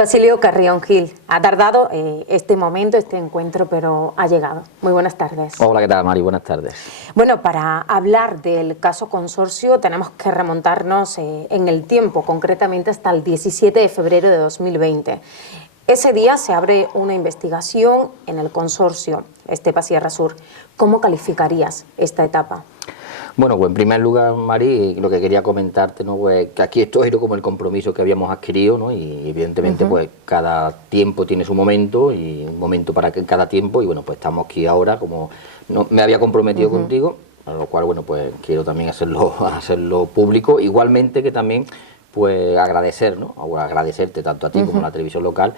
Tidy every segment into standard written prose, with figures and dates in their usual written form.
Basilio Carrión Gil, ha tardado este momento, este encuentro, pero ha llegado. Muy buenas tardes. Hola, ¿qué tal, Mari? Buenas tardes. Bueno, para hablar del caso Consorcio tenemos que remontarnos en el tiempo, concretamente hasta el 17 de febrero de 2020. Ese día se abre una investigación en el Consorcio Estepa Sierra Sur. ¿Cómo calificarías esta etapa? Bueno, pues en primer lugar, Mari, lo que quería comentarte, ¿no? Pues que aquí esto es como el compromiso que habíamos adquirido, ¿no? Y evidentemente pues cada tiempo tiene su momento y un momento para cada tiempo, y bueno, pues estamos aquí ahora, como no, me había comprometido contigo, a lo cual bueno, pues quiero también hacerlo público, igualmente que también pues agradecer, ¿no? Agradecerte tanto a ti como a la televisión local,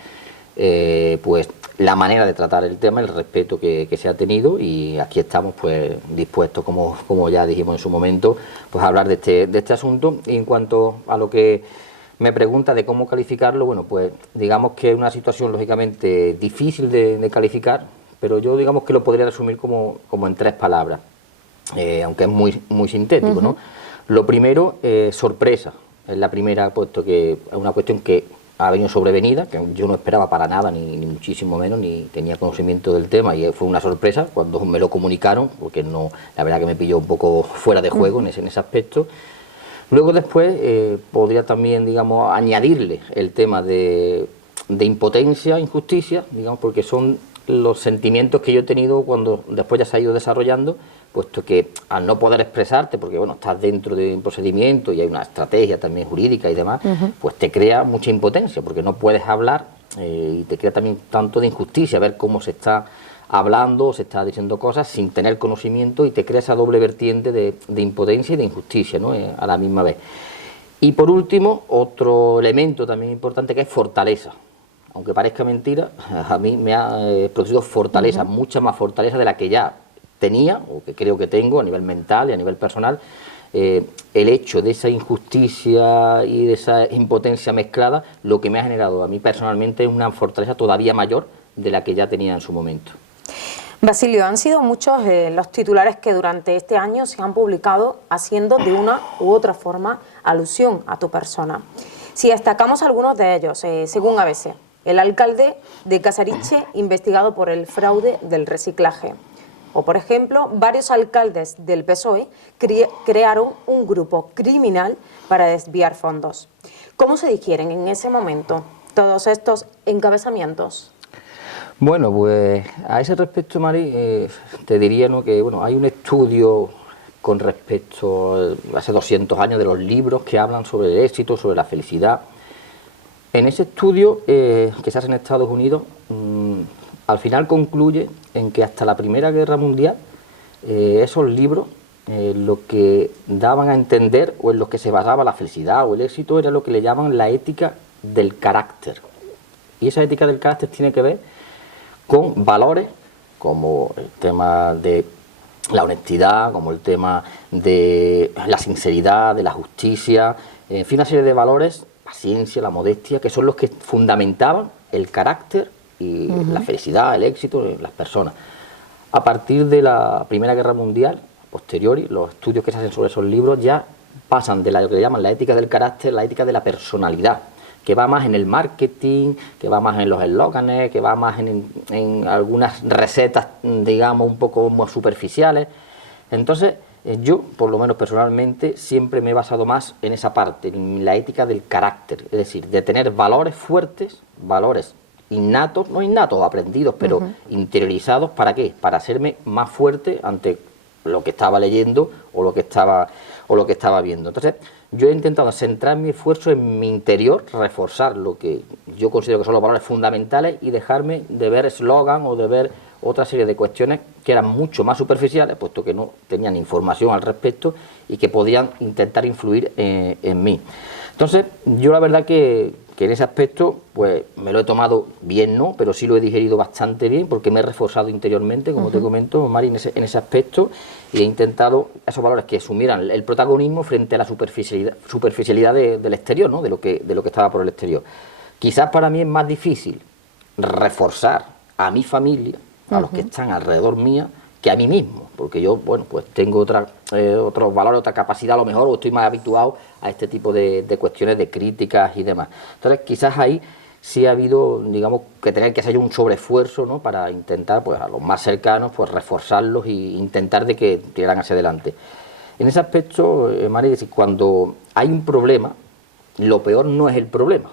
pues la manera de tratar el tema, el respeto que se ha tenido, y aquí estamos pues dispuestos, como ya dijimos en su momento, pues a hablar de este asunto. Y en cuanto a lo que me pregunta de cómo calificarlo, bueno, pues digamos que es una situación lógicamente difícil de calificar, pero yo digamos que lo podría resumir como en tres palabras, aunque es muy sintético, ¿no? Lo primero, sorpresa, es la primera, puesto que es una cuestión que ha venido sobrevenida, que yo no esperaba para nada, ni muchísimo menos, ni tenía conocimiento del tema, y fue una sorpresa cuando me lo comunicaron, porque no, la verdad que me pilló un poco fuera de juego en ese aspecto. Luego después podría también, digamos, añadirle el tema de impotencia, injusticia, digamos, porque son los sentimientos que yo he tenido cuando después ya se ha ido desarrollando, puesto que al no poder expresarte, porque bueno, estás dentro de un procedimiento y hay una estrategia también jurídica y demás, pues te crea mucha impotencia, porque no puedes hablar, y te crea también tanto de injusticia ver cómo se está hablando, se está diciendo cosas sin tener conocimiento, y te crea esa doble vertiente de impotencia y de injusticia, ¿no? A la misma vez. Y por último, otro elemento también importante, que es fortaleza. Aunque parezca mentira, a mí me ha producido fortaleza, mucha más fortaleza de la que ya tenía, o que creo que tengo a nivel mental y a nivel personal. El hecho de esa injusticia y de esa impotencia mezclada, lo que me ha generado a mí personalmente es una fortaleza todavía mayor de la que ya tenía en su momento. Basilio, han sido muchos los titulares que durante este año se han publicado haciendo de una u otra forma alusión a tu persona. Si destacamos algunos de ellos, según ABC, el alcalde de Casariche investigado por el fraude del reciclaje. O, por ejemplo, varios alcaldes del PSOE crearon un grupo criminal para desviar fondos. ¿Cómo se digieren en ese momento todos estos encabezamientos? Bueno, pues a ese respecto, Mari, te diría, ¿no?, que bueno, hay un estudio con respecto a hace 200 años de los libros que hablan sobre el éxito, sobre la felicidad. En ese estudio que se hace en Estados Unidos, al final concluye en que hasta la Primera Guerra Mundial esos libros lo que daban a entender, o en lo que se basaba la felicidad o el éxito, era lo que le llaman la ética del carácter. Y esa ética del carácter tiene que ver con valores como el tema de la honestidad, como el tema de la sinceridad, de la justicia, en fin, una serie de valores, paciencia, la modestia, que son los que fundamentaban el carácter y la felicidad, el éxito de las personas. A partir de la Primera Guerra Mundial, posteriori, los estudios que se hacen sobre esos libros ya pasan de lo que llaman la ética del carácter, la ética de la personalidad, que va más en el marketing, que va más en los eslóganes, que va más en algunas recetas, digamos, un poco más superficiales. Entonces, yo, por lo menos personalmente, siempre me he basado más en esa parte, en la ética del carácter, es decir, de tener valores fuertes, valores innatos, no innatos, aprendidos, pero interiorizados. ¿Para qué? Para hacerme más fuerte ante lo que estaba leyendo o lo que estaba viendo. Entonces, yo he intentado centrar mi esfuerzo en mi interior, reforzar lo que yo considero que son los valores fundamentales y dejarme de ver eslogan o de ver otra serie de cuestiones que eran mucho más superficiales, puesto que no tenían información al respecto y que podían intentar influir en mí. Entonces, yo la verdad que en ese aspecto, pues me lo he tomado bien, ¿no? Pero sí lo he digerido bastante bien, porque me he reforzado interiormente, como te comento, Mari, en ese aspecto, y he intentado esos valores que asumieran el protagonismo frente a la superficialidad del exterior, ¿no? De lo que estaba por el exterior. Quizás para mí es más difícil reforzar a mi familia, a los que están alrededor mía, que a mí mismo, porque yo, bueno, pues tengo otros valores, otra capacidad a lo mejor, o estoy más habituado a este tipo de cuestiones de críticas y demás. Entonces, quizás ahí sí ha habido, digamos, que tener que hacer un sobreesfuerzo, ¿no?, para intentar, pues a los más cercanos, pues reforzarlos e intentar de que tiraran hacia adelante. En ese aspecto, Mari, cuando hay un problema, lo peor no es el problema,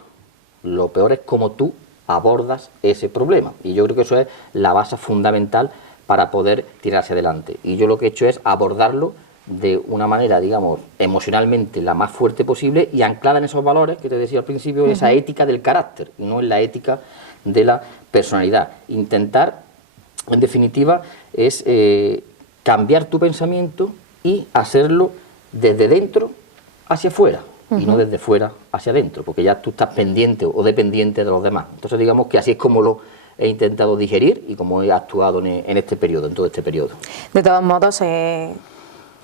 lo peor es cómo tú abordas ese problema. Y yo creo que eso es la base fundamental para poder tirar hacia adelante. Y yo lo que he hecho es abordarlo de una manera, digamos, emocionalmente la más fuerte posible y anclada en esos valores que te decía al principio, esa ética del carácter, y no en la ética de la personalidad. Intentar, en definitiva, es cambiar tu pensamiento y hacerlo desde dentro hacia afuera, y no desde fuera hacia adentro, porque ya tú estás pendiente o dependiente de los demás. Entonces, digamos que así es como lo he intentado digerir y como he actuado en este periodo, en todo este periodo. De todos modos,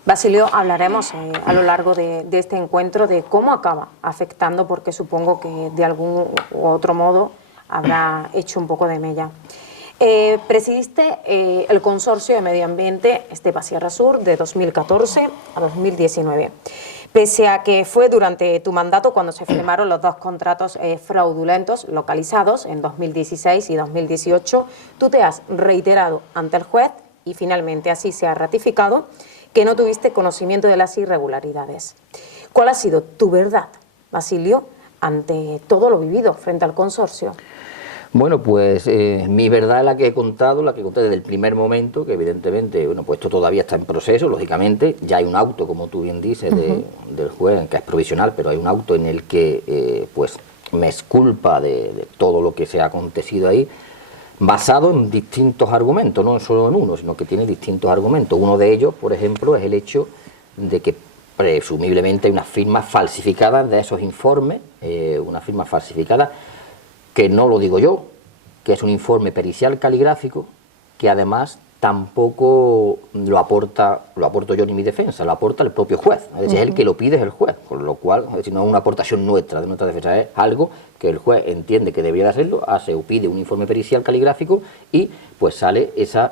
Basilio, hablaremos a lo largo de este encuentro de cómo acaba afectando, porque supongo que de algún u otro modo habrá hecho un poco de mella. Presidiste el Consorcio de Medio Ambiente Estepa-Sierra Sur de 2014 a 2019. Pese a que fue durante tu mandato cuando se firmaron los dos contratos fraudulentos localizados en 2016 y 2018, tú te has reiterado ante el juez y finalmente así se ha ratificado que no tuviste conocimiento de las irregularidades. ¿Cuál ha sido tu verdad, Basilio, ante todo lo vivido frente al consorcio? Bueno, pues mi verdad es la que he contado, la que conté desde el primer momento, que evidentemente, bueno, pues esto todavía está en proceso, lógicamente, ya hay un auto, como tú bien dices, del juez, que es provisional, pero hay un auto en el que, pues, me exculpa de todo lo que se ha acontecido ahí, basado en distintos argumentos, no solo en uno, sino que tiene distintos argumentos. Uno de ellos, por ejemplo, es el hecho de que presumiblemente hay unas firmas falsificadas de esos informes, unas firmas falsificadas, que no lo digo yo, que es un informe pericial caligráfico, que además tampoco lo aporto yo ni mi defensa, lo aporta el propio juez, es decir, el que lo pide es el juez, con lo cual, es decir, no es una aportación nuestra, de nuestra defensa, es algo que el juez entiende que debería de hacerlo, hace o pide un informe pericial caligráfico y pues sale esa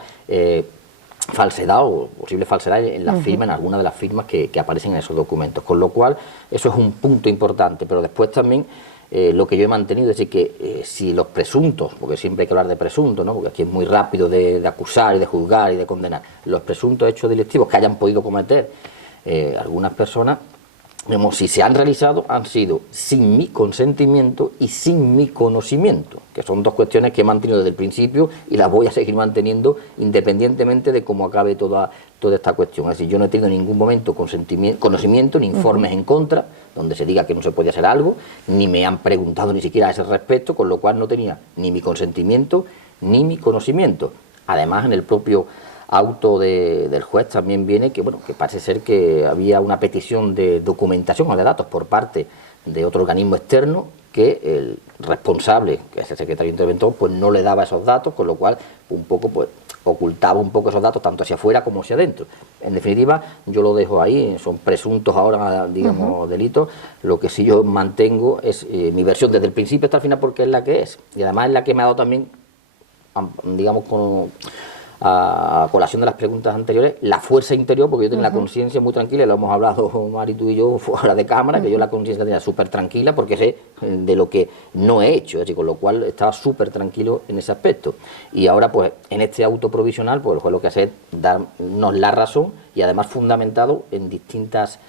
falsedad o posible falsedad en la firma, en alguna de las firmas que aparecen en esos documentos, con lo cual eso es un punto importante, pero después también lo que yo he mantenido es decir que si los presuntos, porque siempre hay que hablar de presuntos, ¿no?, porque aquí es muy rápido de acusar y de juzgar y de condenar, los presuntos hechos delictivos que hayan podido cometer algunas personas, digamos, si se han realizado, han sido sin mi consentimiento y sin mi conocimiento, que son dos cuestiones que he mantenido desde el principio y las voy a seguir manteniendo independientemente de cómo acabe toda esta cuestión. Es decir, yo no he tenido en ningún momento conocimiento ni informes en contra, donde se diga que no se puede hacer algo, ni me han preguntado ni siquiera a ese respecto, con lo cual no tenía ni mi consentimiento ni mi conocimiento. Además, en el propio auto del juez también viene que, bueno, que parece ser que había una petición de documentación o de datos por parte de otro organismo externo que el responsable, que es el secretario interventor, pues no le daba esos datos, con lo cual un poco pues ocultaba un poco esos datos tanto hacia afuera como hacia adentro. En definitiva, yo lo dejo ahí, son presuntos ahora, digamos, delitos. Lo que sí yo mantengo es mi versión desde el principio hasta el final, porque es la que es, y además es la que me ha dado también, digamos, a colación de las preguntas anteriores, la fuerza interior, porque yo tenía la conciencia muy tranquila, lo hemos hablado Mari, tú y yo fuera de cámara, que yo la conciencia tenía súper tranquila porque sé de lo que no he hecho, es decir, con lo cual estaba súper tranquilo en ese aspecto. Y ahora, pues, en este auto provisional, pues el juez lo que hace es darnos la razón y además fundamentado en distintas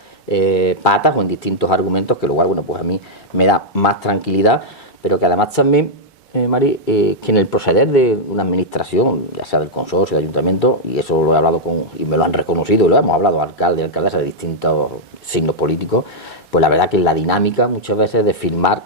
patas o en distintos argumentos, que luego, bueno, pues a mí me da más tranquilidad, pero que además también Mari, que en el proceder de una administración, ya sea del consorcio, del ayuntamiento, y eso lo he hablado y me lo han reconocido, y lo hemos hablado alcalde y alcaldesa de distintos signos políticos, pues la verdad que en la dinámica muchas veces de firmar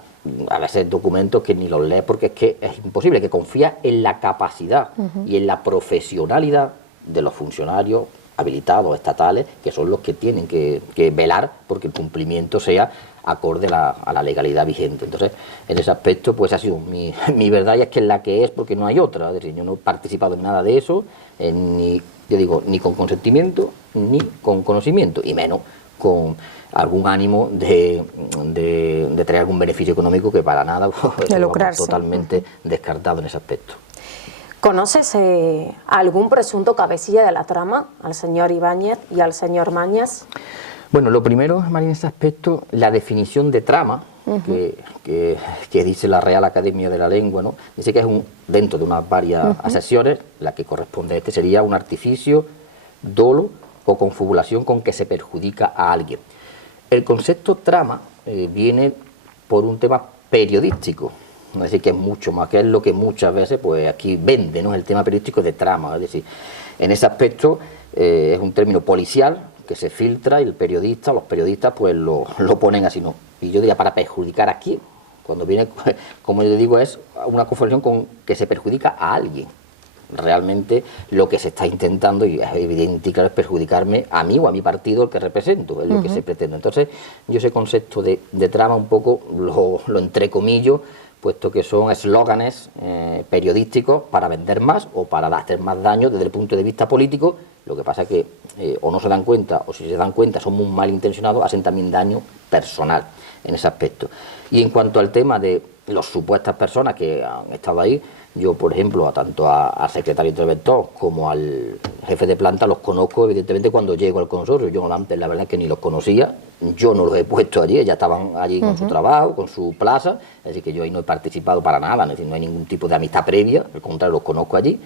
a veces documentos que ni los lees porque es que es imposible, que confías en la capacidad y en la profesionalidad de los funcionarios habilitados estatales, que son los que tienen que velar porque el cumplimiento sea acorde a la legalidad vigente. Entonces, en ese aspecto, pues ha sido mi verdad, y es que es la que es, porque no hay otra. Es decir, yo no he participado en nada de eso, ni con consentimiento, ni con conocimiento, y menos con algún ánimo de traer algún beneficio económico, que para nada, de lucrarse. Totalmente descartado en ese aspecto. ¿Conoces a algún presunto cabecilla de la trama, al señor Ibáñez y al señor Mañas? Bueno, lo primero, María, en ese aspecto, la definición de trama, que dice la Real Academia de la Lengua, ¿no? Dice que es dentro de unas varias acepciones, la que corresponde a sería un artificio, dolo o confabulación con que se perjudica a alguien. El concepto trama viene por un tema periodístico, es decir, que es mucho más, que es lo que muchas veces pues aquí vende, ¿no? El tema periodístico de trama, es decir, en ese aspecto es un término policial que se filtra y los periodistas pues lo ponen así, ¿no? Y yo diría, ¿para perjudicar a quién? Cuando viene, como yo digo, es una confusión con que se perjudica a alguien. Realmente lo que se está intentando, y es evidente, claro, es perjudicarme a mí o a mi partido, el que represento, es lo que se pretende. Entonces, yo ese concepto de trama un poco lo entrecomillo, puesto que son eslóganes periodísticos para vender más o para hacer más daño desde el punto de vista político. Lo que pasa es que o no se dan cuenta, o si se dan cuenta son muy malintencionados, hacen también daño personal en ese aspecto. Y en cuanto al tema de las supuestas personas que han estado ahí, yo, por ejemplo, tanto al secretario interventor como al jefe de planta los conozco, evidentemente, cuando llego al consorcio. Yo antes, la verdad, es que ni los conocía, yo no los he puesto allí, ya estaban allí con su trabajo, con su plaza, es decir, que yo ahí no he participado para nada, es decir, no hay ningún tipo de amistad previa, al contrario, los conozco allí,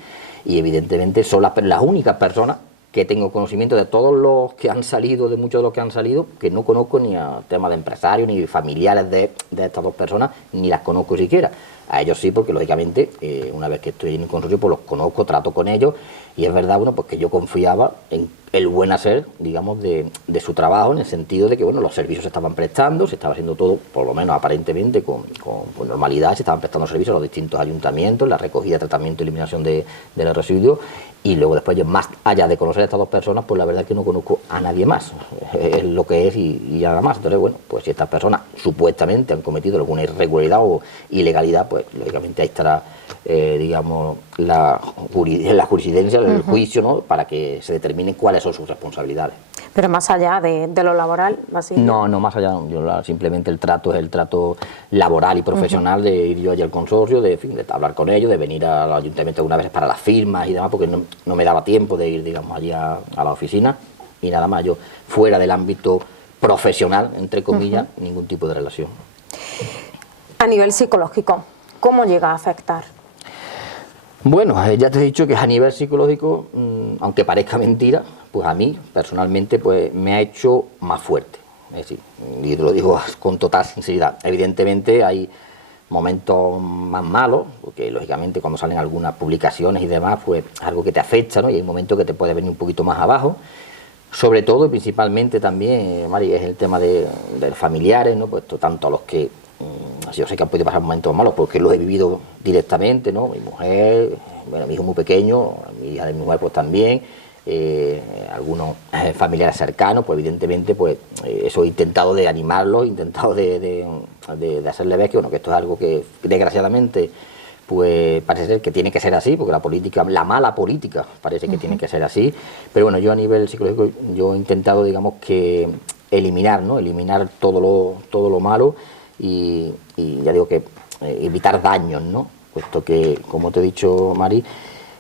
y evidentemente son las únicas personas que tengo conocimiento de todos los que han salido, de muchos de los que han salido, que no conozco ni a temas de empresarios, ni familiares de estas dos personas, ni las conozco siquiera. A ellos sí, porque lógicamente, una vez que estoy en el consorcio, pues los conozco, trato con ellos, y es verdad, bueno, pues que yo confiaba en el buen hacer, digamos, de su trabajo, en el sentido de que, bueno, los servicios se estaban prestando, se estaba haciendo todo, por lo menos aparentemente, con normalidad, se estaban prestando servicios a los distintos ayuntamientos, la recogida, tratamiento y eliminación de los residuos, y luego después, yo, más allá de conocer a estas dos personas, pues la verdad es que no conozco a nadie más, es lo que es y nada más. Entonces, bueno, pues si estas personas supuestamente han cometido alguna irregularidad o ilegalidad, pues lógicamente ahí estará, digamos, la jurisprudencia, el juicio, ¿no?, para que se determine cuáles son sus responsabilidades. Pero más allá de lo laboral, así. No, más allá, simplemente el trato es el trato laboral y profesional de ir yo allí al consorcio, de hablar con ellos, de venir al ayuntamiento algunas veces para las firmas y demás, porque no me daba tiempo de ir, digamos, allí a la oficina, y nada más. Yo, fuera del ámbito profesional, entre comillas, ningún tipo de relación. A nivel psicológico, ¿cómo llega a afectar? Bueno, ya te he dicho que a nivel psicológico, aunque parezca mentira, pues a mí personalmente pues me ha hecho más fuerte. Es decir, y te lo digo con total sinceridad. Evidentemente hay momentos más malos, porque lógicamente cuando salen algunas publicaciones y demás, pues algo que te afecta, ¿no? Y hay momentos que te puede venir un poquito más abajo. Sobre todo y principalmente también, Mari, es el tema de familiares, ¿no? Pues tanto a los que yo sé que han podido pasar momentos malos porque lo he vivido directamente, ¿no? Mi mujer, bueno, mi hijo muy pequeño, mi hija de mi mujer pues también, algunos familiares cercanos, pues evidentemente pues eso he intentado de animarlos, he intentado de hacerle ver que, bueno, que esto es algo que desgraciadamente pues parece ser que tiene que ser así, porque la política, la mala política parece que tiene que ser así, pero bueno, yo a nivel psicológico yo he intentado, digamos, que eliminar, ¿no? Eliminar todo lo malo y ya digo que evitar daños, ¿no? Puesto que, como te he dicho, Mari,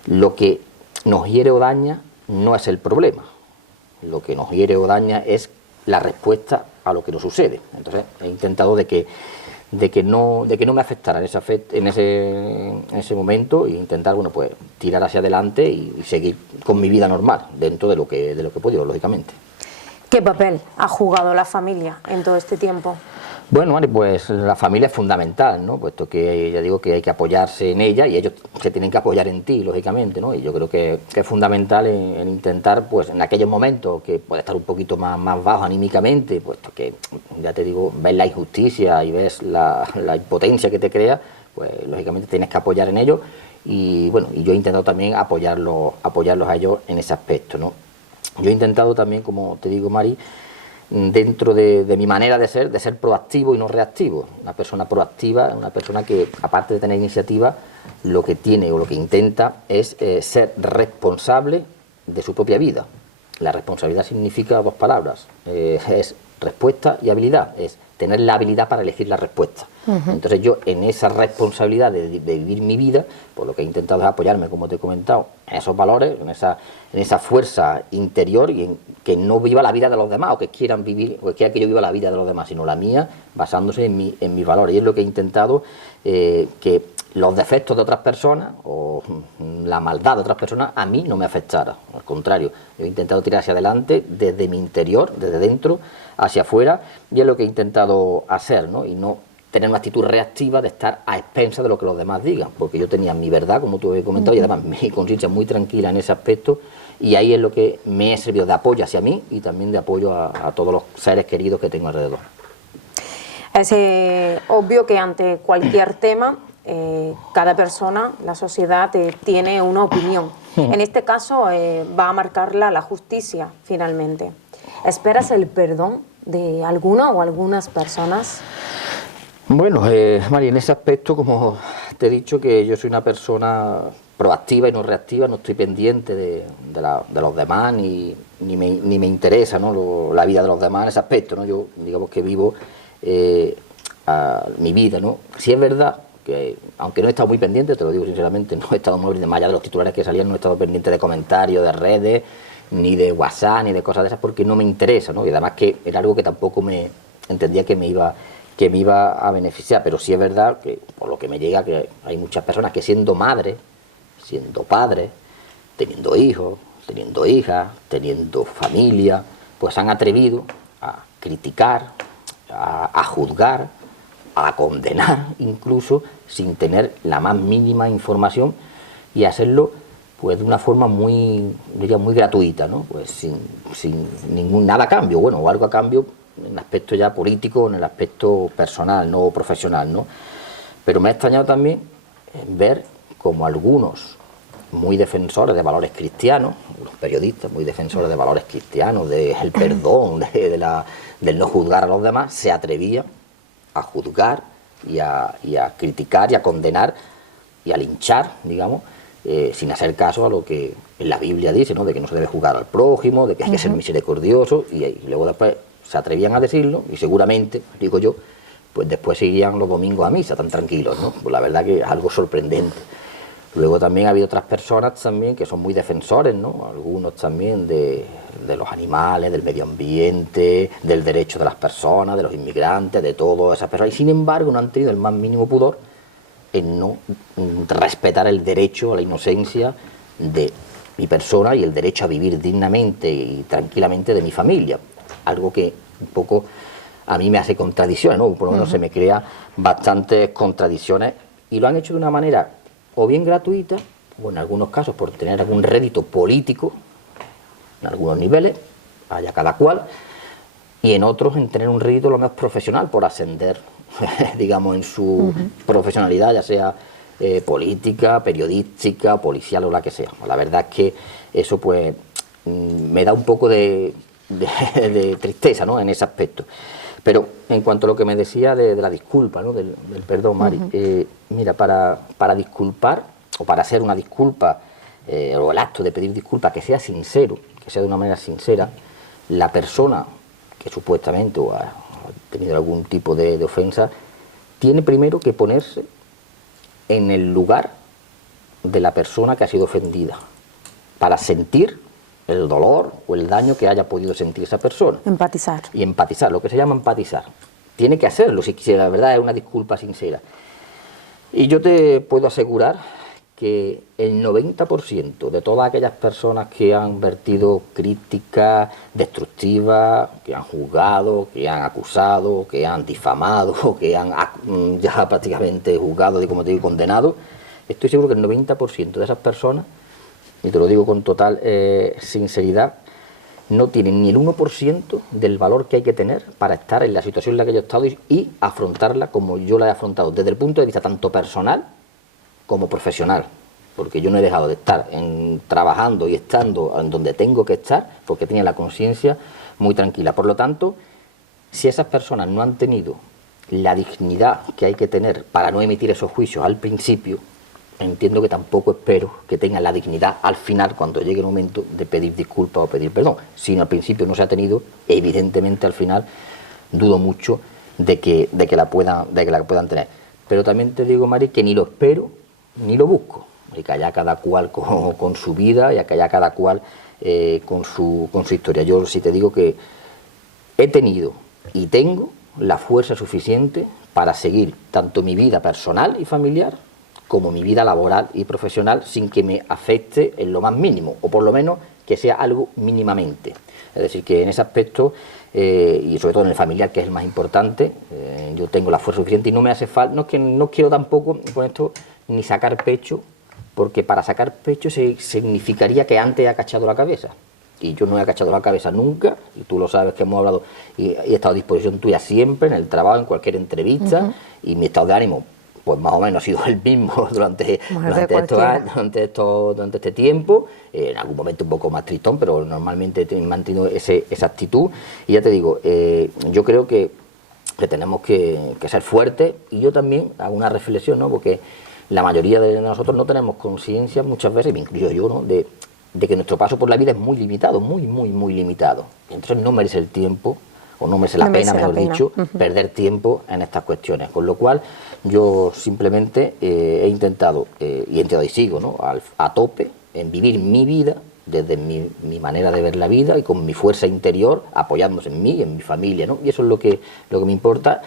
lo que nos hiere o daña no es el problema, lo que nos hiere o daña es la respuesta a lo que nos sucede. Entonces he intentado de que no me afectara en ese momento, e intentar, bueno, pues tirar hacia adelante y seguir con mi vida normal dentro de lo que he podido, lógicamente. ¿Qué papel ha jugado la familia en todo este tiempo? Bueno, Mari, pues la familia es fundamental, ¿no? Puesto que ya digo que hay que apoyarse en ella y ellos se tienen que apoyar en ti, lógicamente, ¿no? Y yo creo que es fundamental en intentar, pues en aquellos momentos que puede estar un poquito más bajo anímicamente, puesto que, ya te digo, ves la injusticia y ves la impotencia que te crea, pues lógicamente tienes que apoyar en ellos y bueno, y yo he intentado también apoyarlos a ellos en ese aspecto, ¿no? Yo he intentado también, como te digo, Mari, dentro de mi manera de ser proactivo y no reactivo. Una persona proactiva es una persona que, aparte de tener iniciativa, lo que tiene o lo que intenta es ser responsable de su propia vida. La responsabilidad significa dos palabras, es respuesta y habilidad, es tener la habilidad para elegir la respuesta. Entonces yo, en esa responsabilidad de vivir mi vida, pues lo que he intentado es apoyarme, como te he comentado, en esos valores, en esa fuerza interior, y en que no viva la vida de los demás, o que quieran vivir, o que quieran que yo viva la vida de los demás, sino la mía, basándose en mis valores. Y es lo que he intentado, que los defectos de otras personas o la maldad de otras personas a mí no me afectara. Al contrario, yo he intentado tirar hacia adelante desde mi interior, desde dentro hacia afuera, y es lo que he intentado hacer, ¿no? Y no tener una actitud reactiva de estar a expensas de lo que los demás digan, porque yo tenía mi verdad, como tú habías comentado, y además mi conciencia muy tranquila en ese aspecto, y ahí es lo que me ha servido de apoyo hacia mí y también de apoyo a todos los seres queridos que tengo alrededor. Es obvio que ante cualquier tema, cada persona, la sociedad, tiene una opinión. En este caso va a marcarla la justicia finalmente. ¿Esperas el perdón de alguna o algunas personas? Bueno, Mari, en ese aspecto, como te he dicho, que yo soy una persona proactiva y no reactiva, no estoy pendiente de los demás, ni me interesa, ¿no?, la vida de los demás en ese aspecto, ¿no? Yo, digamos que vivo mi vida, ¿no? Sí es verdad que, aunque no he estado muy pendiente, te lo digo sinceramente, no he estado muy pendiente, más allá de los titulares que salían, no he estado pendiente de comentarios, de redes, ni de WhatsApp, ni de cosas de esas, porque no me interesa, ¿no? Y además que era algo que tampoco me entendía que me iba a beneficiar, pero sí es verdad que, por lo que me llega, que hay muchas personas que siendo madres, siendo padres, teniendo hijos, teniendo hijas, teniendo familia, pues han atrevido a criticar, a juzgar, a condenar, incluso sin tener la más mínima información, y hacerlo pues de una forma muy, diría, muy gratuita, ¿no? Pues sin nada a cambio, bueno, o algo a cambio en el aspecto ya político, en el aspecto personal, no profesional, ¿no? Pero me ha extrañado también ver como algunos muy defensores de valores cristianos, los periodistas muy defensores de valores cristianos, del perdón, del no juzgar a los demás, se atrevían a juzgar y a criticar y a condenar y a linchar, digamos, sin hacer caso a lo que en la Biblia dice, ¿no?, de que no se debe juzgar al prójimo, de que hay que ser misericordioso, y luego después se atrevían a decirlo, y seguramente, digo yo, pues después seguirían los domingos a misa tan tranquilos, ¿no? Pues la verdad que es algo sorprendente. Luego también ha habido otras personas también que son muy defensores, ¿no? Algunos también de los animales, del medio ambiente, del derecho de las personas, de los inmigrantes, de todas esas personas, y sin embargo no han tenido el más mínimo pudor en no respetar el derecho a la inocencia de mi persona y el derecho a vivir dignamente y tranquilamente de mi familia. Algo que un poco a mí me hace contradicciones, ¿no? Por lo menos se me crea bastantes contradicciones, y lo han hecho de una manera o bien gratuita, o en algunos casos por tener algún rédito político, en algunos niveles, haya cada cual, y en otros en tener un rédito lo más profesional, por ascender, digamos, en su profesionalidad, ya sea política, periodística, policial o la que sea. La verdad es que eso pues me da un poco de tristeza, ¿no?, en ese aspecto. Pero en cuanto a lo que me decía de la disculpa, ¿no?, del perdón, Mari, mira, para disculpar, o para hacer una disculpa, o el acto de pedir disculpas que sea sincero, que sea de una manera sincera, la persona que supuestamente o ha tenido algún tipo de ofensa, tiene primero que ponerse en el lugar de la persona que ha sido ofendida, para sentir el dolor o el daño que haya podido sentir esa persona. Empatizar. Y empatizar, lo que se llama empatizar. Tiene que hacerlo si la verdad es una disculpa sincera. Y yo te puedo asegurar que el 90% de todas aquellas personas que han vertido críticas destructivas, que han juzgado, que han acusado, que han difamado, que han ya prácticamente juzgado y, como te digo, condenado, estoy seguro que el 90% de esas personas, y te lo digo con total sinceridad, no tienen ni el 1% del valor que hay que tener para estar en la situación en la que yo he estado y afrontarla como yo la he afrontado, desde el punto de vista tanto personal como profesional, porque yo no he dejado de estar trabajando y estando en donde tengo que estar, porque tenía la conciencia muy tranquila. Por lo tanto, si esas personas no han tenido la dignidad que hay que tener para no emitir esos juicios al principio, entiendo que tampoco espero que tengan la dignidad al final, cuando llegue el momento de pedir disculpas o pedir perdón. Si al principio no se ha tenido, evidentemente al final dudo mucho de que la puedan tener. Pero también te digo, Mari, que ni lo espero ni lo busco, y que haya cada cual con su vida y que haya cada cual con su historia. Yo sí te digo que he tenido y tengo la fuerza suficiente para seguir tanto mi vida personal y familiar como mi vida laboral y profesional sin que me afecte en lo más mínimo, o por lo menos que sea algo mínimamente. Es decir, que en ese aspecto, y sobre todo en el familiar, que es el más importante, yo tengo la fuerza suficiente y no me hace falta, no es que no quiero tampoco con esto ni sacar pecho, porque para sacar pecho significaría que antes he agachado la cabeza. Y yo no he agachado la cabeza nunca, y tú lo sabes que hemos hablado, y he estado a disposición tuya siempre, en el trabajo, en cualquier entrevista, y mi estado de ánimo, pues más o menos ha sido el mismo durante este tiempo, en algún momento un poco más tristón, pero normalmente he mantenido esa actitud, y ya te digo, yo creo que tenemos que ser fuertes, y yo también hago una reflexión, ¿no? Porque la mayoría de nosotros no tenemos conciencia muchas veces, me incluyo yo, ¿no? de que nuestro paso por la vida es muy limitado, muy limitado. Entonces no merece el tiempo, o no merece la pena, mejor dicho, perder tiempo en estas cuestiones. Con lo cual, yo simplemente he intentado, y sigo, ¿no? a tope, en vivir mi vida, desde mi manera de ver la vida y con mi fuerza interior, apoyándose en mí y en mi familia, ¿no? Y eso es lo que me importa.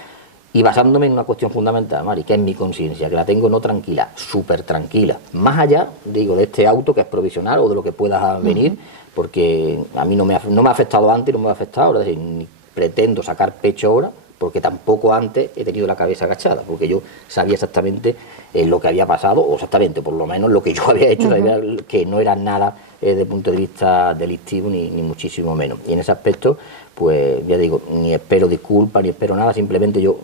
Y basándome en una cuestión fundamental, Mari, que es mi conciencia, que la tengo no tranquila, súper tranquila. Más allá, digo, de este auto que es provisional o de lo que pueda venir, porque a mí no me ha afectado antes y no me ha afectado ahora, es decir, ni pretendo sacar pecho ahora, porque tampoco antes he tenido la cabeza agachada, porque yo sabía exactamente lo que había pasado, o exactamente, por lo menos lo que yo había hecho, sabía que no era nada desde el punto de vista delictivo, ni muchísimo menos. Y en ese aspecto, pues ya digo, ni espero disculpas, ni espero nada, simplemente yo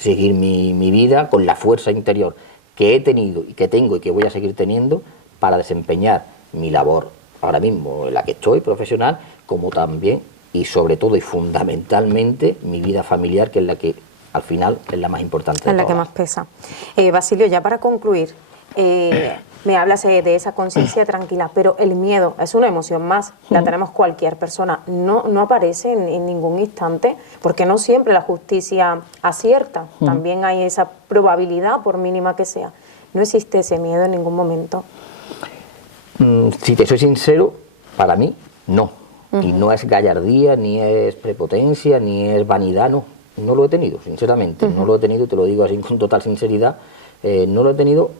seguir mi vida con la fuerza interior que he tenido y que tengo y que voy a seguir teniendo para desempeñar mi labor ahora mismo en la que estoy, profesional, como también y sobre todo y fundamentalmente mi vida familiar, que es la que al final es la más importante. Es la que más pesa. Basilio, ya para concluir, me hablas de esa conciencia tranquila, pero el miedo es una emoción más, la tenemos cualquier persona, no aparece en ningún instante, porque no siempre la justicia acierta, también hay esa probabilidad, por mínima que sea. No existe ese miedo en ningún momento. Si te soy sincero, para mí, no. Y no es gallardía, ni es prepotencia, ni es vanidad, no lo he tenido, sinceramente, no lo he tenido, te lo digo así con total sinceridad, no lo he tenido,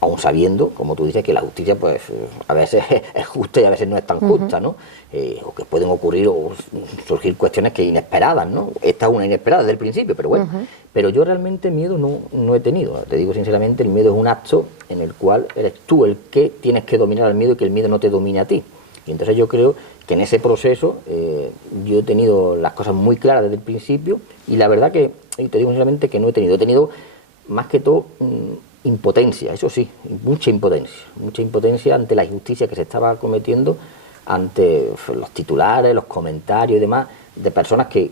aún sabiendo, como tú dices, que la justicia pues a veces es justa y a veces no es tan justa, ¿no? O que pueden ocurrir o surgir cuestiones que inesperadas, ¿no? Esta es una inesperada desde el principio, pero bueno, pero yo realmente miedo no he tenido, te digo sinceramente, el miedo es un acto en el cual eres tú el que tienes que dominar el miedo y que el miedo no te domine a ti. Y entonces yo creo que en ese proceso yo he tenido las cosas muy claras desde el principio y la verdad que, y te digo sinceramente, que no he tenido más que todo impotencia, eso sí, mucha impotencia ante la injusticia que se estaba cometiendo, ante los titulares, los comentarios y demás, de personas que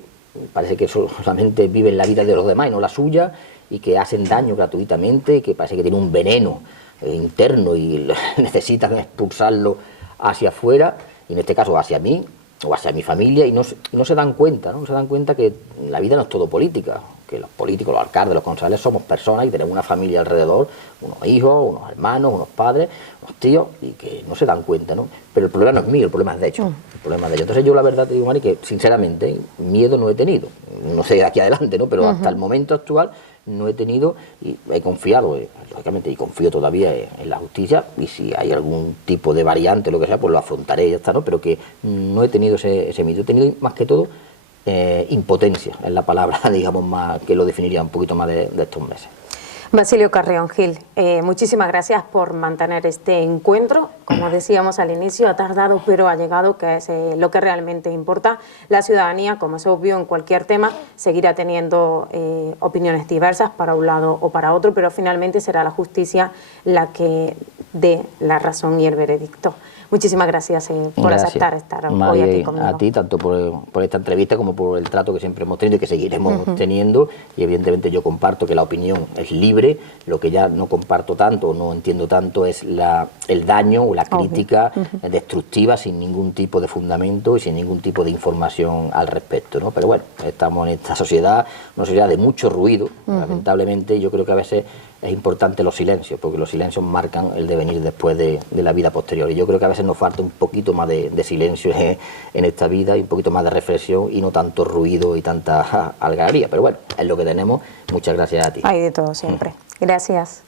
parece que solamente viven la vida de los demás y no la suya, y que hacen daño gratuitamente, y que parece que tienen un veneno interno y necesitan expulsarlo hacia afuera, y en este caso hacia mí o hacia mi familia, y no se dan cuenta, ¿no? No se dan cuenta que la vida no es todo política, que los políticos, los alcaldes, los concejales somos personas y tenemos una familia alrededor, unos hijos, unos hermanos, unos padres, unos tíos, y que no se dan cuenta, ¿no? Pero el problema no es mío, el problema es de ellos. Entonces yo la verdad te digo, Mari, que sinceramente miedo no he tenido, no sé de aquí adelante, ¿no? Pero hasta el momento actual no he tenido, y he confiado, lógicamente, y confío todavía en la justicia, y si hay algún tipo de variante, lo que sea, pues lo afrontaré y ya está, ¿no? Pero que no he tenido ese miedo, he tenido más que todo impotencia, es la palabra, digamos, más que lo definiría un poquito más de estos meses. Basilio Carrión Gil, muchísimas gracias por mantener este encuentro. Como decíamos al inicio, ha tardado pero ha llegado, que es lo que realmente importa. La ciudadanía, como es obvio en cualquier tema, seguirá teniendo opiniones diversas para un lado o para otro, pero finalmente será la justicia la que dé la razón y el veredicto. Muchísimas gracias por aceptar estar hoy aquí conmigo. A ti, tanto por esta entrevista como por el trato que siempre hemos tenido y que seguiremos teniendo, y evidentemente yo comparto que la opinión es libre libre. Lo que ya no comparto tanto o no entiendo tanto es el daño o la crítica destructiva sin ningún tipo de fundamento y sin ningún tipo de información al respecto, ¿no? Pero bueno, estamos en esta sociedad, una sociedad de mucho ruido, lamentablemente. Yo creo que a veces es importante los silencios, porque los silencios marcan el devenir después de la vida posterior. Y yo creo que a veces nos falta un poquito más de silencio en esta vida y un poquito más de reflexión y no tanto ruido y tanta algarabía. Pero bueno, es lo que tenemos. Muchas gracias a ti. Hay de todo siempre. Gracias.